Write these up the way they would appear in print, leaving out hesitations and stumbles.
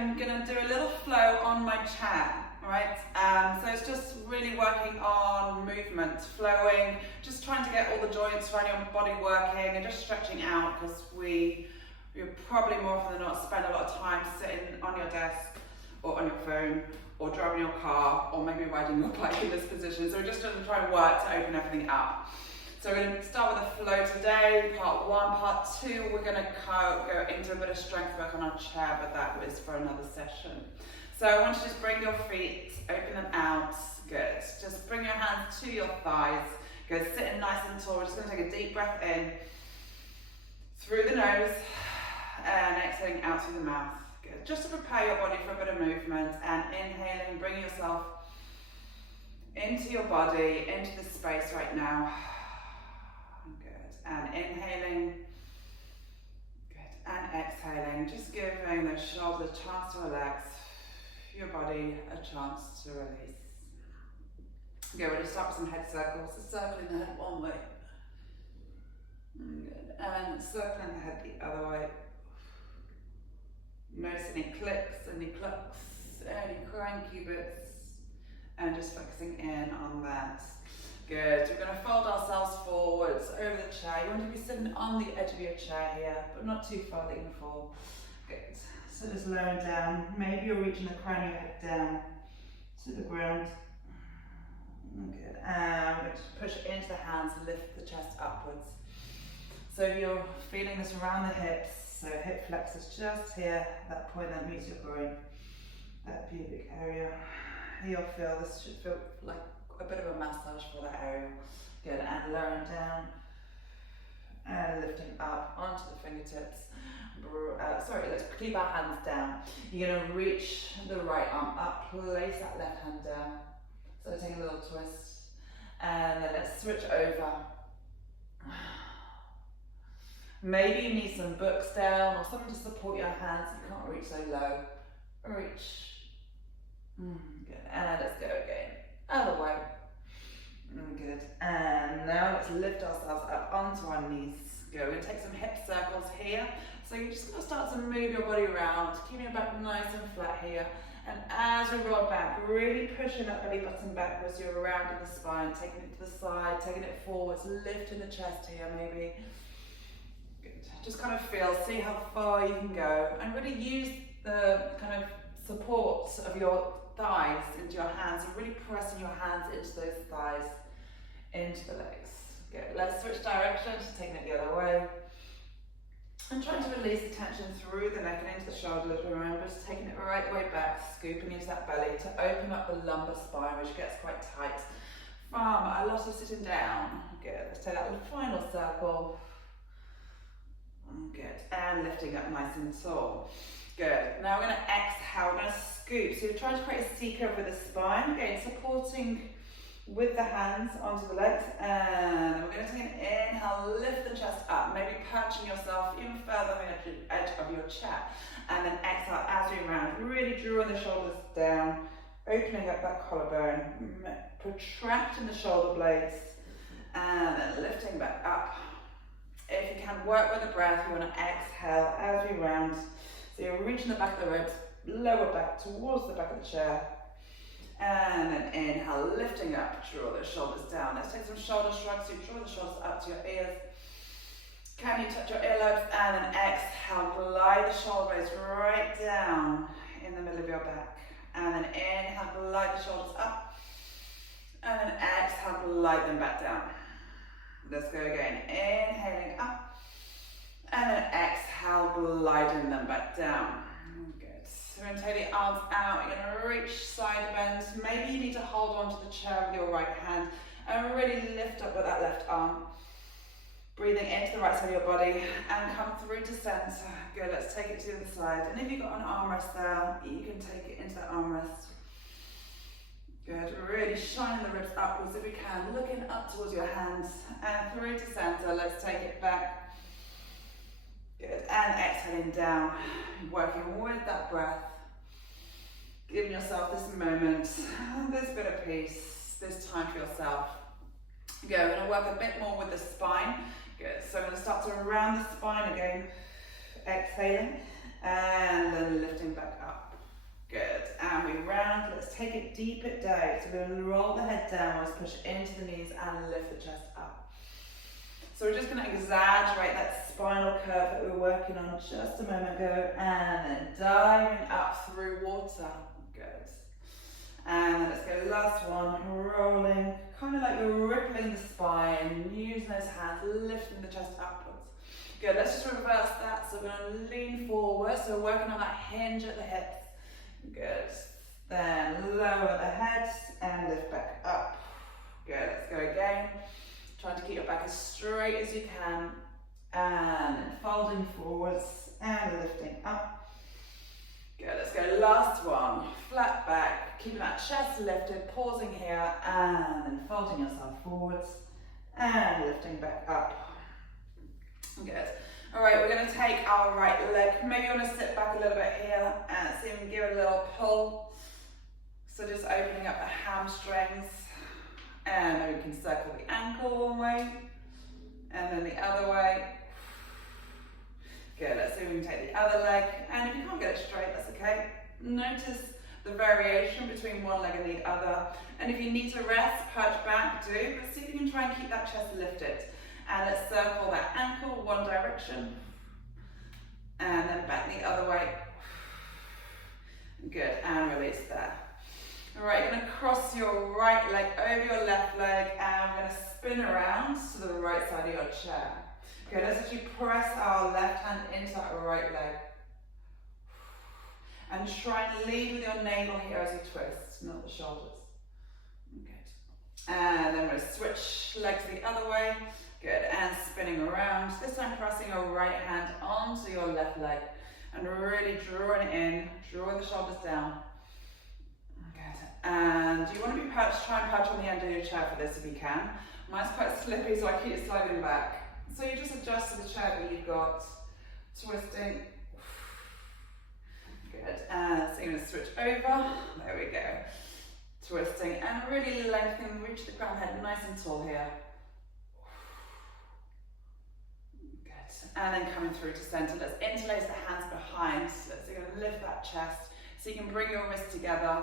I'm gonna do a little flow on my chair, right? So it's just really working on movement, flowing, just trying to get all the joints around your body working and just stretching out, because you're probably more often than not spend a lot of time sitting on your desk or on your phone or driving your car or maybe riding your bike in this position. So we're just going to try and work to open everything up. So we're going to start with a flow today, part 1. Part 2, we're going to go into a bit of strength work on our chair, but that was for another session. So I want you to just bring your feet, open them out, good. Just bring your hands to your thighs, good, sitting nice and tall. We're just going to take a deep breath in, through the nose, and exhaling out through the mouth, good. Just to prepare your body for a bit of movement, and inhaling, bring yourself into your body, into the space right now. And inhaling, good, and exhaling, just giving the shoulders a chance to relax, your body a chance to release. Okay, we're going to start with some head circles, so circling the head one way, good, and circling the head the other way. Notice any clicks, any clucks, any cranky bits, and just focusing in on that. Good, we're going to fold ourselves forwards over the chair. You want to be sitting on the edge of your chair here, but not too far that you can fall. Good, so just lowering down. Maybe you're reaching the crown of your head down to the ground. Good, and we're going to push into the hands, lift the chest upwards. So if you're feeling this around the hips, so hip flexors just here, that point that meets your groin, that pubic area. You'll feel, this should feel like a bit of a massage for that area. Good, and lowering down and lifting up onto the fingertips. Let's keep our hands down. You're going to reach the right arm up, place that left hand down. So take a little twist, and then let's switch over. Maybe you need some books down or something to support your hands. You can't reach so low. Reach. Good, and let's go again. Other way. Good. And now let's lift ourselves up onto our knees. Good. We're going to take some hip circles here. So you're just going to start to move your body around, keeping your back nice and flat here. And as we roll back, really pushing that belly button backwards, you're rounding the spine, taking it to the side, taking it forwards, lifting the chest here maybe. Good. Just kind of feel, see how far you can go, and really use the kind of support of your thighs into your hands, and really pressing your hands into those thighs, into the legs. Good. Let's switch directions, taking it the other way. And trying to release the tension through the neck and into the shoulders. Remember, just taking it right the way back, scooping into that belly to open up the lumbar spine, which gets quite tight from a lot of sitting down. Good. Let's take that final circle. Good. And lifting up nice and tall. Good. Now we're going to exhale. We're going to scoop. So you're trying to create a C curve with the spine. Again, supporting with the hands onto the legs. And we're going to take an inhale, lift the chest up, maybe perching yourself even further on the edge of your chair. And then exhale as we round. Really drawing the shoulders down, opening up that collarbone, protracting the shoulder blades, and then lifting back up. If you can work with the breath, you want to exhale as we round. So you're reaching the back of the ribs, lower back towards the back of the chair. And then inhale, lifting up, draw the shoulders down. Let's take some shoulder shrugs. So you draw the shoulders up to your ears. Can you touch your earlobes? And then exhale, glide the shoulder blades right down in the middle of your back. And then inhale, glide the shoulders up. And then exhale, glide them back down. Let's go again. Inhaling up. And then exhale, gliding them back down. Good. So we're going to take the arms out. You're going to reach side bends. Maybe you need to hold on to the chair with your right hand and really lift up with that left arm. Breathing into the right side of your body and come through to center. Good. Let's take it to the other side. And if you've got an armrest there, you can take it into that armrest. Good, really shining the ribs upwards if we can, looking up towards your hands and through to center. Let's take it back. Good, and exhaling down, working with that breath, giving yourself this moment, this bit of peace, this time for yourself. Good, we're going to work a bit more with the spine. Good, so I'm going to start to round the spine again, exhaling, And then lifting back up. Good. And we round. Let's take it deep it down. So we're going to roll the head downwards, push into the knees, and lift the chest up. So we're just going to exaggerate that spinal curve that we were working on just a moment ago, and then diving up through water. Good. And then let's go last one, rolling, kind of like you're rippling the spine, using those hands, lifting the chest upwards. Good, let's just reverse that. So we're going to lean forward, so we're working on that hinge at the hips. Good. Then lower the head and lift back up. Good, let's go again. Trying to keep your back as straight as you can. And then folding forwards and lifting up. Good, let's go last one. Flat back, keeping that chest lifted, pausing here, and then folding yourself forwards and lifting back up. Good. All right, we're going to take our right leg. Maybe you want to sit back a little bit here and see if we can give it a little pull. So just opening up the hamstrings, and then we can circle the ankle one way and then the other way. Good, let's see if we can take the other leg, and if you can't get it straight, that's okay. Notice the variation between one leg and the other, and if you need to rest, perch back, do, but see if you can try and keep that chest lifted. And let's circle that ankle one direction, and then back the other way. Good, and release there. All right, you're going to cross your right leg over your left leg, and we're going to spin around to the right side of your chair. Okay, let's actually press our left hand into that right leg. And try and lead with your navel here as you twist, not the shoulders. Good. And then we're going to switch legs the other way. Good, and spinning around. This time pressing your right hand onto your left leg and really drawing it in, drawing the shoulders down. Good, and you want to be perched, try and perch on the end of your chair for this if you can. Mine's quite slippy, so I keep sliding back. So you just adjust to the chair that you've got, twisting. Good, and so you're going to switch over, there we go. Twisting and really lengthening, reach the crown head nice and tall here. And then coming through to center. Let's interlace the hands behind. So you're going to lift that chest. So you can bring your wrists together.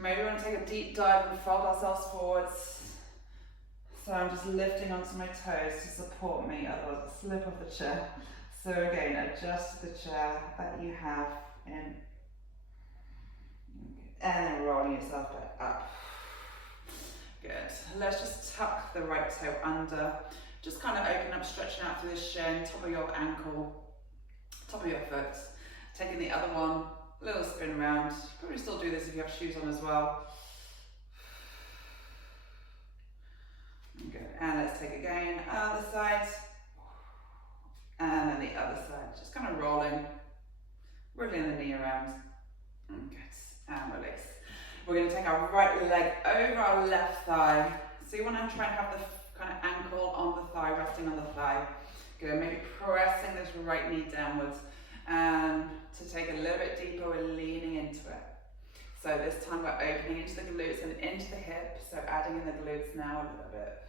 Maybe we want to take a deep dive and fold ourselves forwards. So I'm just lifting onto my toes to support me, otherwise I'll slip off the chair. So again, adjust the chair that you have in. And then rolling yourself back up. Good. Let's just tuck the right toe under. Just kind of open up, stretching out through the shin, top of your ankle, top of your foot. Taking the other one, a little spin around. Probably still do this if you have shoes on as well. Good, and let's take again, other side. And then the other side, just kind of rolling, wiggling the knee around. Good, and release. We're going to take our right leg over our left thigh. So you want to try and have the kind of ankle on the thigh, resting on the thigh. Good, maybe pressing this right knee downwards. And to take a little bit deeper, we're leaning into it. So this time we're opening into the glutes and into the hip. So adding in the glutes now a little bit.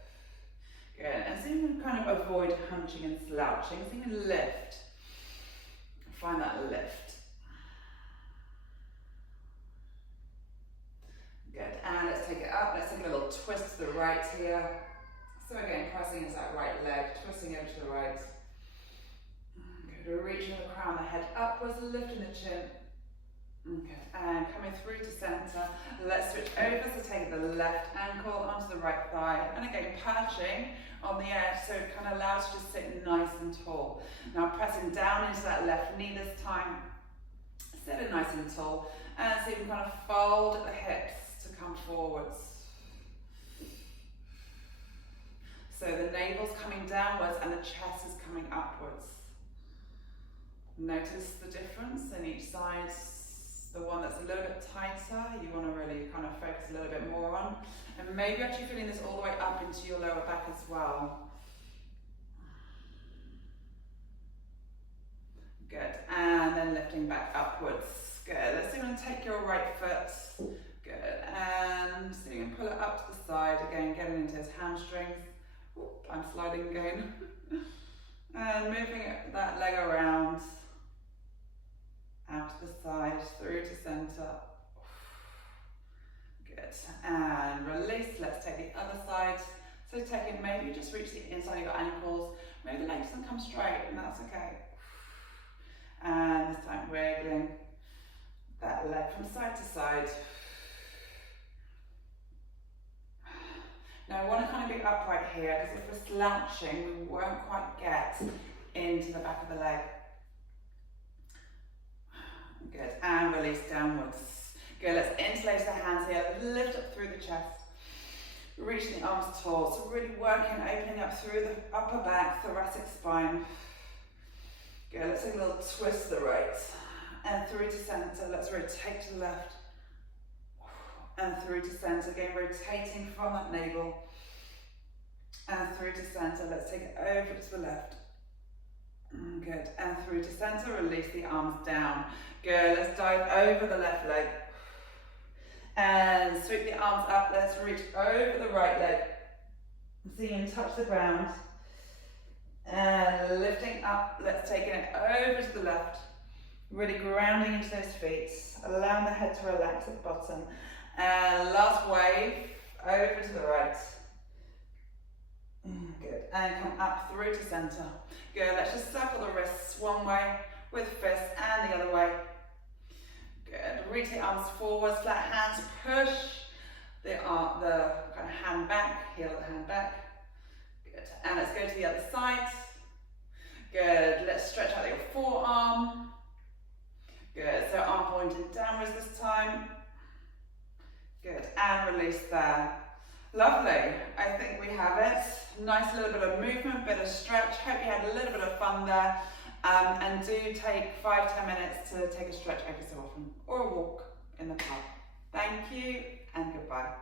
Good, and so you can kind of avoid hunching and slouching. So you can lift. Find that lift. Good, and let's take it up. Let's take a little twist to the right here. So again, pressing into that right leg, twisting over to the right. Good, we're reaching the crown of the head upwards, lifting the chin. Good, and coming through to center. Let's switch over, so take the left ankle onto the right thigh. And again, perching on the edge, so it kind of allows you to sit nice and tall. Now pressing down into that left knee this time. Sitting nice and tall. And so you can kind of fold at the hips to come forwards. So the navel's coming downwards and the chest is coming upwards. Notice the difference in each side. The one that's a little bit tighter, you want to really kind of focus a little bit more on. And maybe actually feeling this all the way up into your lower back as well. Good, and then lifting back upwards. Good, let's see, I'm going to take your right foot. Good, and so you can pull it up to the side, again, getting into his hamstrings. Oop, I'm sliding again. And moving that leg around. out to the side, through to center. Good, and release. Let's take the other side. So taking, maybe just reach the inside of your ankles. Maybe the leg doesn't come straight, and that's okay. And this time wiggling that leg from side to side. Now I want to kind of be upright here, because if we're slouching, we won't quite get into the back of the leg. Good, and release downwards. Good, let's interlace the hands here, lift up through the chest. Reach the arms tall, so really working, opening up through the upper back, thoracic spine. Good, let's take a little twist to the right, and through to center, let's rotate to the left, and through to center, again rotating from that navel, and through to center, let's take it over to the left. Good, and through to center, release the arms down. Good, let's dive over the left leg. And sweep the arms up, let's reach over the right leg. So you can touch the ground. And lifting up, let's take it over to the left. Really grounding into those feet. Allowing the head to relax at the bottom. And last wave, over to the right. Good, and come up through to center. Good, let's just circle the wrists one way with fists and the other way. Good, reach the arms forwards, flat hands, push the kind of hand back, heel of the hand back. Good, and let's go to the other side. Good, let's stretch out your forearm. Good, so arm pointed downwards this time. Good, and release there. Lovely, I think we have it. Nice little bit of movement, bit of stretch. Hope you had a little bit of fun there. And do take 5-10 minutes to take a stretch every so often, or a walk in the park. Thank you, and goodbye.